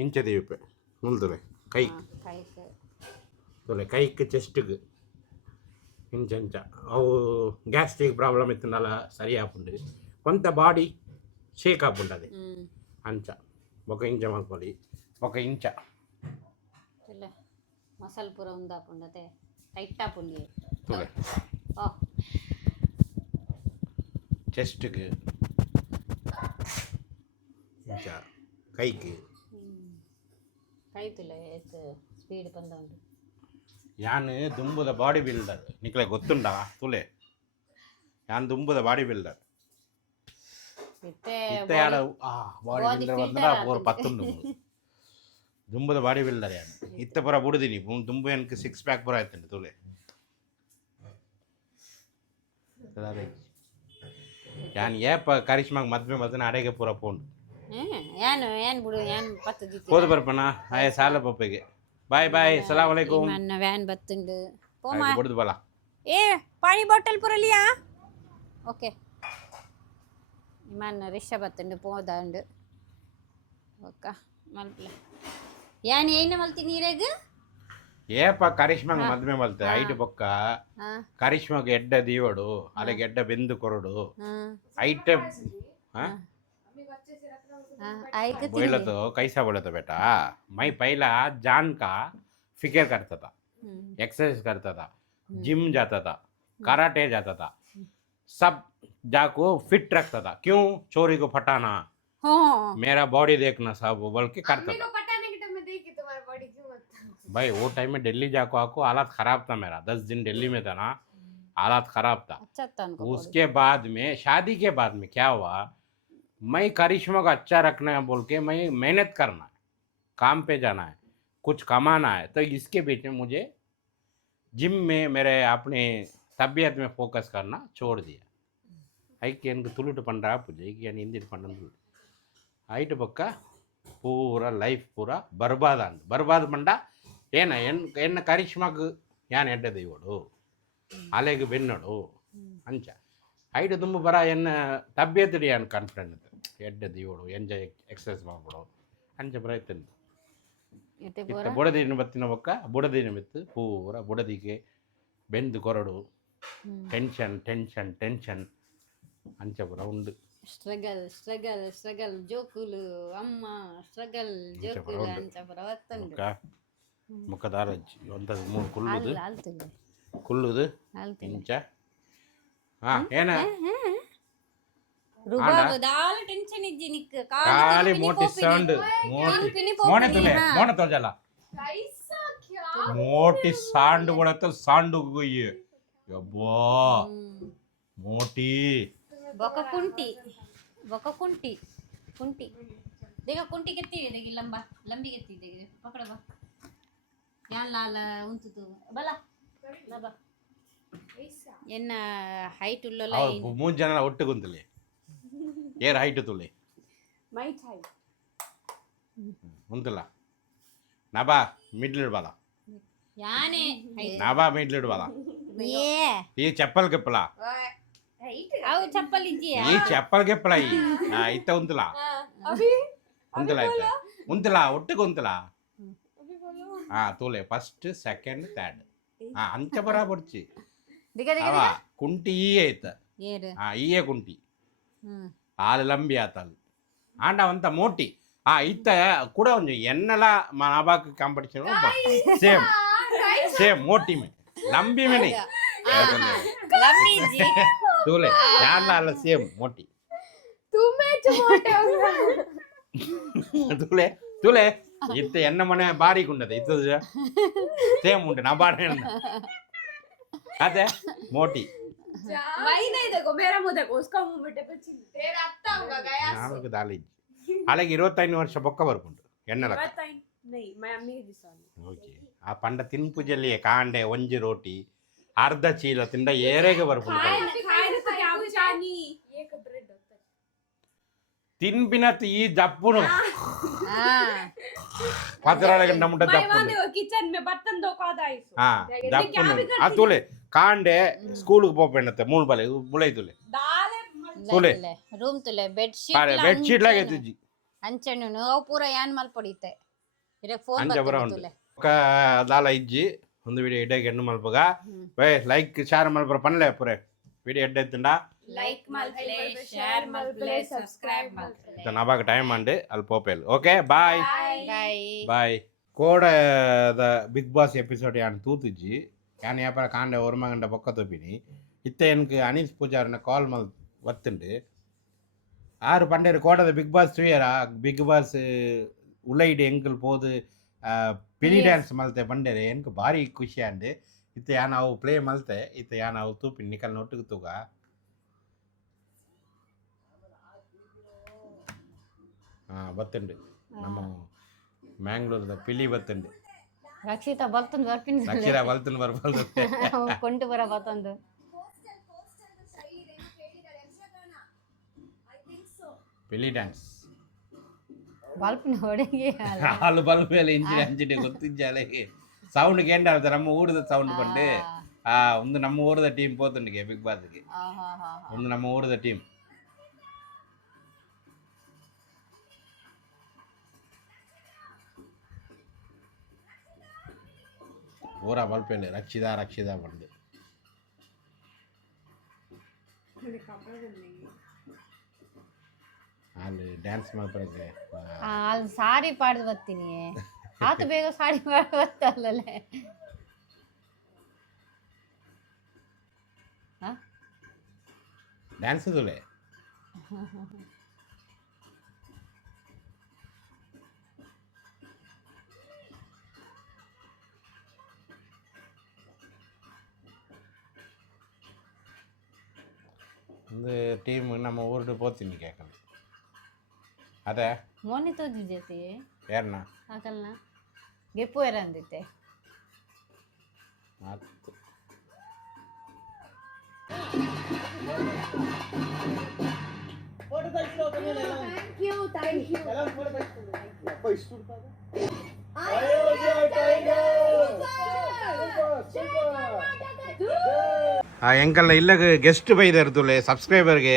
ಇಂಚ ದೀಪೆ ಮುಲ್ದುವೆ ಕೈ ತೊಲೆ ಕೈಕ್ ಚೆಸ್ಟ್ಗೆ ಇಂಚ ಇಂಚ ಅವು ಗ್ಯಾಸ್ಟ್ರಿಕ್ ಪ್ರಾಬ್ಲಮ್ ಇತ್ತನಲ್ಲ ಸರಿ ಆಪುಂಡು ಕೊಂತ ಬಾಡಿ ಶೇಕ್ ಆಪುಂಡು ಅದೇ ಅಂಚ ಬೊಕ ಇಂಚ ಮಲ್ಪೊಲಿ ಬೊಕ ಇಂಚ ಇಲ್ಲ ಮಸಾಲ ಪೂರ ಉಂದಾಪುಂಡತೆ ಟೈಟ್ ಆಪುಂಡಿ ತೊಲೆ ಓ ಚೆಸ್ಟ್ಗೆ ಇಂಚ ಕೈಗೆ ಕೈ ತುಲ ಎಷ್ಟು ಸ್ಪೀಡ್ ಪಂದ ಉಂಟು ಯಾನ್ ದುಂಬುದ ಬಾಡಿ ಬಿಲ್ಡರ್ ನಿಕ್ಲೆ ಗೊತ್ತುಂಡ ತುಲೆ ಯಾನ್ ದುಂಬುದ ಬಾಡಿ ಬಿಲ್ಡರ್ ಇತ್ತೆ ಯಾರ ಬಾಡಿ ಬಿಲ್ಡರ್ ಬಂದ್ರೆ ಪೂರ 10 ದುಂಬುದ ಬಾಡಿ ಬಿಲ್ಡರ್ ಯಾನ್ ಇತ್ತೆ ಪೂರ ಬುಡುದಿನಿ ದುಂಬು ಎನ್ಕ್ 6 ಪ್ಯಾಕ್ ಪೂರ ಆಯ್ತಂడి ತುಲೆ ಯಾನ್ ಏಪ ಕರಿಷ್ಮಾಗ್ ಮದ್ವೆ ಮದನ ಅಡೆಗೆ ಪೂರ ಪೋಂಡು ಏನು ಬಿಡು ಏನು ಪತ್ತು ದಿತ್ತು ಹೋದ ಬರ್ಪನ ಆಯ ಸಾಲ ಪಪ್ಪೆಗೆ ಬಾಯ್ ಬಾಯ್ ಸಲಾಮ್ ಅಲೈಕುಂ ನನ್ನ ವ್ಯಾನ್ ಬತ್ತುಂಡು ಬುಡುದು ಬಲ ए पानी बॉटल पूरा लिया ओके इमान रिक्षा बत्तुंडु पोदांडु ओका ಮಲ್ಪಲೆ ಯಾನ್ ಏನ ಮಲ್ತೀನಿ ನೀರಾಗ ಏಪ ಕರಿಷ್ಮಾಗ ಮದ್ಮೆ ಮಲ್ತೆ ಐಟ್ ಬೊಕ್ಕ ಕರಿಷ್ಮಾಗ ಎಡ್ಡ ದೀವಡು ಅಲೆಗೆ ಎಡ್ಡ ಬೆಂದು ಕೊರಡು ಐಟ್ बोला तो कैसा बोला तो बेटा मैं पहला जान का फिक्र करता था एक्सरसाइज करता था जिम जाता था कराटे जाता था सब जाको फिट रखता था क्यों चोरी को फटाना मेरा बॉडी देखना सब बोल के करता था भाई वो टाइम में दिल्ली जाको आको हालात खराब था मेरा 10 दिन दिल्ली में था ना हालात खराब था उसके बाद में शादी के बाद में क्या हुआ मैं करिश्मा को अच्छा रखना है बोल के मैं मेहनत करना है काम पे जाना है कुछ कमाना है तो इसके बीच में मुझे जिम में मेरे अपने तबीयत में फोकस करना छोड़ दिया ஐக்கு எனக்கு துளுட்டு பண்ணுறா பூஜைக்கு என் இந்திட்டு பண்ணது ஐட்டு பக்கா பூரா லைஃப் பூரா ಬರ್ಬಾದ್ ಬರ್ಬಾದ್ பண்ணா ಏನ என்ன ಕರಿಷ್ಮಾకు ಯಾನ್ ಎಡ್ಡ ದೈವಡು ಅಲೆಗೆ ಬೆನ್ನಡು ಅಂಚ ಐಟು ತುಂಬ ಬರ ಎನ್ನ ತಬ್ಬಿಯತ್ತಡಿ ಯಾನ್ ಕಾನ್ಫಿಡೆಂಟ್ ಎಡ್ಡ ದೀವಡು ಎಂಜಾಯ್ ಎಕ್ಸಸೈಸ್ ಮಾಡ್ಬಿಡು ಅಂಚ ಬರ ಇತ್ತಂದು ಇತ್ತ ಬುಡದಿನ ಬತ್ತಿನ ಬೊಕ್ಕ ಬುಡದಿನ ಮಿತ್ತು ಪೂರ ಬುಡದಿಗೆ ಬೆಂದು ಕೊರಡು ಟೆನ್ಷನ್ ಟೆನ್ಷನ್ ಟೆನ್ಷನ್ ಅಂಚ ಬರ ಉಂಡು ಸ್ಟ್ರಗಲ್ ಸ್ಟ್ರಗಲ್ ಸ್ಟ್ರಗಲ್ ಜೋಕುಲು ಅಮ್ಮ ಸ್ಟ್ರಗಲ್ ಜೋಕುಲು ಅಂಚ ಬರ ವತ್ತಂಡು ಮುಖದಾರ ಒಂದ ಮೂರು ಕುಲ್ಲುದು ಕುಲ್ಲುದು ಇಂಚ ಏನ ರುಬಾಬು ದಾಲ ಟೆನ್ಷನ್ ಇಜ್ಜಿ ನಿಕ್ ಖಾಲಿ ಮೋಟಿ ಸೌಂಡ್ ಮೋನೆ ತುಲೆ ಮೋನೆ ತೋಜಲ್ಲ ಮೋಟಿ ಸಾಂಡ್ ಬಡತ ಸಾಂಡ್ ಗುಯ್ಯ ಯಬ್ಬಾ ಮೋಟಿ ಬೊಕ ಕುಂಟಿ ಕುಂಟಿ ದೇಗ ಕುಂಟಿ ಕೆತ್ತಿ ದೇಗಿ ಲಂಬಿ ಕೆತ್ತಿ ದೇಗಿ ಪಕಡ ಬಾ ಯಾನ್ ಲಾಲ ಉಂತುತು ಬಲ ಲಬ ಎನ್ನ ಹೈಟ್ ಉಳ್ಳಲ ಮೂರು ಜನ ಒಟ್ಟಿಗೆ ಕುಂತಲಿ ಏರ್ ಹೈಟ್ ತುಳಿ ಮೈ ಹೈಟ್ ಉಂತಲ್ಲ ನಬಾ ಮಿಡ್ಲ್ ಇಡ್ಬಾಲ ಯಾನೆ ನಬಾ ಮಿಡ್ಲ್ ಇಡ್ಬಾಲ ಏ ಈ ಚಪ್ಪಲ್ ಗೆಪ್ಪಲ ಅವು ಚಪ್ಪಲ್ ಇಜ್ಜಿಯ ಈ ಚಪ್ಪಲ್ ಗೆಪ್ಪಲ ಈ ಇತ್ತ ಉಂತಲ ಉಂತಲ ಆಯ್ತ ಉಂತಲ ಒಟ್ಟಿಗೆ ಉಂತಲ ತೋಲೆ ಫಸ್ಟ್ ಸೆಕೆಂಡ್ ಥರ್ಡ್ ಅಂಚ ಬರಾಬರ್ಚಿ ಅವ ಕುಂಟಿ ಈಯೇ ಐತ ಈಯೇ ಕುಂಟಿ ಆಲು ಲಂಬಿ ಆತಲ್ ಆಂಡ ಅವಂತ ಮೋಟಿ ಇತ್ತ ಕೂಡ ಒಂದು ಎನ್ನಲ ಮನಾಬಾಕ್ ಕಾಂಪಿಟಿಷನ್ ಸೇಮ್ ಮೋಟಿ ಮೇ ಲಂಬಿ ಮೇ ತೋಲೆ ಯಾನ್ಲ ಅಲ್ಲ ಸೇಮ್ ಮೋಟಿ ತೂಲೆ ತೂಲೆ ಇತ್ತ ಎನ್ನ ಮನೆ ಬಾರಿಗೆ ಉಂಡದ ಇತ್ತದ ಸೇಮ್ ಉಂಟು ನಾ ಬಾಡ ಅದೇ ಮೋಟಿ ನಾಲ್ಕು ದಾಲಿ అలాగే 25 ವರ್ಷ ಬೊಕ್ಕ ಬರ್ಕೊಂಡು ಎಣ್ಣೆ ಓಕೆ ಆ ಪಂಡ ತಿನ್ಪುಜಲ್ಲಿ ಕಾಂಡೆ ಒಂಜಿ ರೋಟಿ ಅರ್ಧ ಚೀಲ ತಿಂದ ಏರೆಗೆ ಬರ್ಕೊಂಡು ತಿನ್ಬಿನತ್ ಈ ಜಪ್ಪುನು ಪತ್ರೊಳಗೆ ನಮ್ಮಟ ಜಪ್ಪುನು ಕಿಚನ್ ಮೇ ಬರ್ತನ್ ದೋ ಕಾದಾಯಿಸು ಜಪ್ಪುನು ಅತುಲೆ ಕಾಂಡೆ ಸ್ಕೂಲ್ ಪೋಪೆನತ್ತೆ ಮೂಲ ಬಲೆ ಬುಲೈ ತುಲೆ ತುಲೆ ರೂಮ್ ತುಲೆ ಬೆಡ್ ಶೀಟ್ ಲಾಗೆ ತುಜಿ ಅಂಚೆನು ಅವು ಪೂರ ಯಾನ್ ಮಲ್ ಪಡಿತೆ ಇರೆ ಫೋನ್ ಬರ್ತದೆ ದಾಲ ಇಜ್ಜಿ ಒಂದು ವಿಡಿಯೋ ಇಡಗೆ ಹೆಣ್ಣು ಮಲ್ಪಗ by like share ಮಲ್ಪರ ಪನ್ಲೆ Phule video ಎಡ್ಡೆ ತಿಂಡ ಲೈಕ್ ಮಲ್ಪಲೆ ಶೇರ್ ಮಲ್ಪಲೆ ಸಬ್ಸ್ಕ್ರೈಬ್ ಮಲ್ಪಲೆ ನಬಾಗ ಟೈಮ್ ಅಂಡೆ ಅಲ್ಲಿ ಪೋಪೆಲ್ ಓಕೆ ಬಾಯ್ ಬಾಯ್ ಬಾಯ್ ಕೋಡ ದ ಬಿಗ್ ಬಾಸ್ ಎಪಿಸೋಡ್ ಯಾನ್ ತೂತುಜ್ಜಿ ಯಾನ್ ಯಾಪರ ಕಾಂಡೆ ಒರ್ಮಗಂಡ ಬೊಕ್ಕ ತೊಪ್ಪಿನಿ ಇತ್ತೆ ಎನ್ಕ್ ಅನೀಸ್ ಪೂಜಾರನ ಕಾಲ್ ಮಲ್ ಒತ್ತುಂಡು ಆರು ಪಂಡೇರು ಕೋಡದ ಬಿಗ್ ಬಾಸ್ ತೂಯರ ಬಿಗ್ ಬಾಸ್ ಉಳ್ಳೈಡ್ ಎಂಕಲ್ ಪೋದು ಪಿಲಿ ಡ್ಯಾನ್ಸ್ ಮಲ್ತೆ ಪಂಡೇರೆ ಎನ್ಕ್ ಭಾರಿ ಖುಷಿ ಅಂಡೆ ಇತ್ತೆ ಯಾನ್ ಅವು ಪ್ಲೇ ಮಲ್ತೆ ಇತ್ತೆ ಯಾನ್ ಅವು ತೂಪಿನಿ ನಿಕಲ್ನ ಒಟ್ಟಿಗೆ ತೂಗ ಬತ್ತುಂಡು ನಮ್ಮ ಮ್ಯಾಂಗ್ಳೂರ್ದ ಪಿಲಿ ಬತ್ತುಂಡು ರಕ್ಷಿತಾ ಬಲ್ತಂದು ಬರ್ಪಿನ ರಕ್ಷಿತಾ ಬಲ್ತಂದು ಬರ್ಬಲ್ದು ಕೊಂಡು ಬರ ಬತ್ತಂದು ಪಿಲಿ ಡ್ಯಾನ್ಸ್ ಬಲ್ಪಿನ ಹೊಡೆಗೆ ಹಾಲು ಬಲ್ಪ್ ಮೇಲೆ ಇಂಜಿನ್ ಅಂಜಿಡೆ ಗೊತ್ತಿಜ್ಜಾಲೆಗೆ ಸೌಂಡ್ ಕೇಂದ್ರ ಆಡ್ತಾರೆ ನಮ್ಮ ಊರದ ಸೌಂಡ್ ಪಂಡು ಒಂದು ನಮ್ಮ ಊರದ ಟೀಮ್ ಪೋತುಂಡಿಗೆ ಬಿಗ್ ಬಾಸ್ಗೆ ಒಂದು ನಮ್ಮ ಊರದ ಟೀಮ್ ಊರ ಮಲ್ಪೇನೆ ರಕ್ಷಿತಾ ಬಂದು ಅಲ್ಲಿ ಡ್ಯಾನ್ಸ್ ಮಾಡ್ತಾರೆ ಅಲ್ಲಿ ಸಾರಿ ಪಾಡ್ದು ಬರ್ತೀನಿ ಆತ ಬೇಗ ಸಾಡಿ ಮಾಡಿ ಬರ್ತಲ್ಲೇ ಡ್ಯಾನ್ಸ್ ಇದುಲೆ இந்த டீம் நம்ம ஊருக்கு போத்தின்னு கேட்கணும் ಅದೇ ಮೊನ್ನೆ ತೋಜಿ ಜೊತೆ ಯಾರನ್ನ ಹಾಕಲ್ನ ಗೆಪ್ಪು ಯಾರ ಅಂದಿತ್ತೆ ಆಯ್ತು ಎಂಕಲ್ನ ಇಲ್ಲಗೆ ಗೆಸ್ಟ್ ಬೈದಿರ್ತಲೆ ಸಬ್ಸ್ಕ್ರೈಬರ್ಗೆ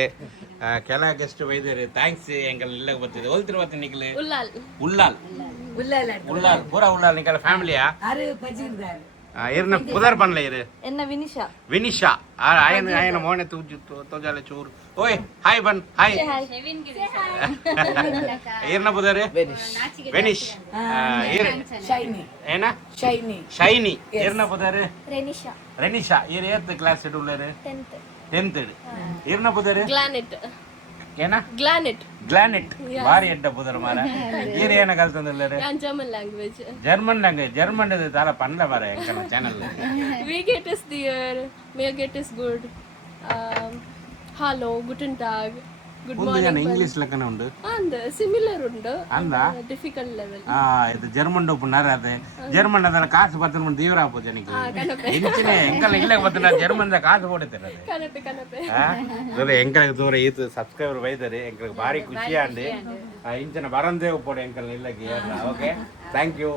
ಕೆಲ ಗೆಸ್ಟ್ ಬೈದಿರಿ ಥ್ಯಾಂಕ್ಸ್ ಎಂಕಲ್ ಇಲ್ಲಗೆ ಬರ್ತಿದೆ ಹೋಲ್ತಿರ ಬರ್ತೀನಿ ನಿಖಿಲ್ ಉಲ್ಲಾಲ್ ಪೂರ ಉಲ್ಲಾಲ್ ನಿಖಿಲ್ ಫ್ಯಾಮಿಲಿಯಾ ಇರ್ನ ಪುದರ್ ಬನ್ಲೆ ಇರು ಎನ್ನ ವಿನಿಶಾ ಆಯನ ಮೋನೆ ತೋಜಾಲೆ ಚೂರು ಓಯ್ ಹಾಯ್ ಬನ್ ಹಾಯ್ ಇರ್ನ ಪುದರ್ ವೆನಿಶ್ ಏನ ಶೈನಿ ಇರ್ನ ಪುದರ್ ರೆನಿಶಾ ಇರ್ ಏತ್ ಕ್ಲಾಸ್ ಇಡುಲ್ಲರು 10th ಇರ್ನ ಪುದರ್ ಏನ ಗ್ಲಾನೆಟ್ ಬಾರಿ ಎಡ್ಡ ಪುದರ್ ಮಾರ ಈರ್ ಏನ ಕಲ್ತಂದಿಲ್ಲರು ಜರ್ಮನ್ ಲ್ಯಾಂಗ್ವೇಜ್ ಜರ್ಮನ್ ತಾಲ ಪಂಡ ಮಾರ ಎಂಕನ channel we get is dear may get is good hello guten tag good morning English ಲೆಕ್ಕನ ಉಂಟು and similar undu ಅಂದ difficult level ಇದು ಜರ್ಮನ್ ಒಪ್ಪುನಾರ ಅದೇ ಜರ್ಮನ್ ಅದರ ಕಾಸು ಬರ್ತನ ಮುಂದೆ ದೀವ್ರ ಆಪು ಜನಕ್ಕೆ ಇಂಚಿನ ಎಂಕಲ್ ಇಲ್ಲ ಬರ್ತನ ಜರ್ಮನ್ ಕಾಸು ಕೊಡುತ್ತಾರೆ ಅದು ಎಂಕಲ್ಗೆ ದೂರ ಈತು ಸಬ್ಸ್ಕ್ರೈಬರ್ ಬೈದರೆ ಎಂಕಲ್ಗೆ ಭಾರಿ ಖುಷಿ ಅಂಡಿ ಇಂಚಿನ ಬರಂದೇ ಒಪ್ಪೋಡು ಎಂಕಲ್ ಇಲ್ಲಗೆ ಓಕೆ ಥ್ಯಾಂಕ್ ಯು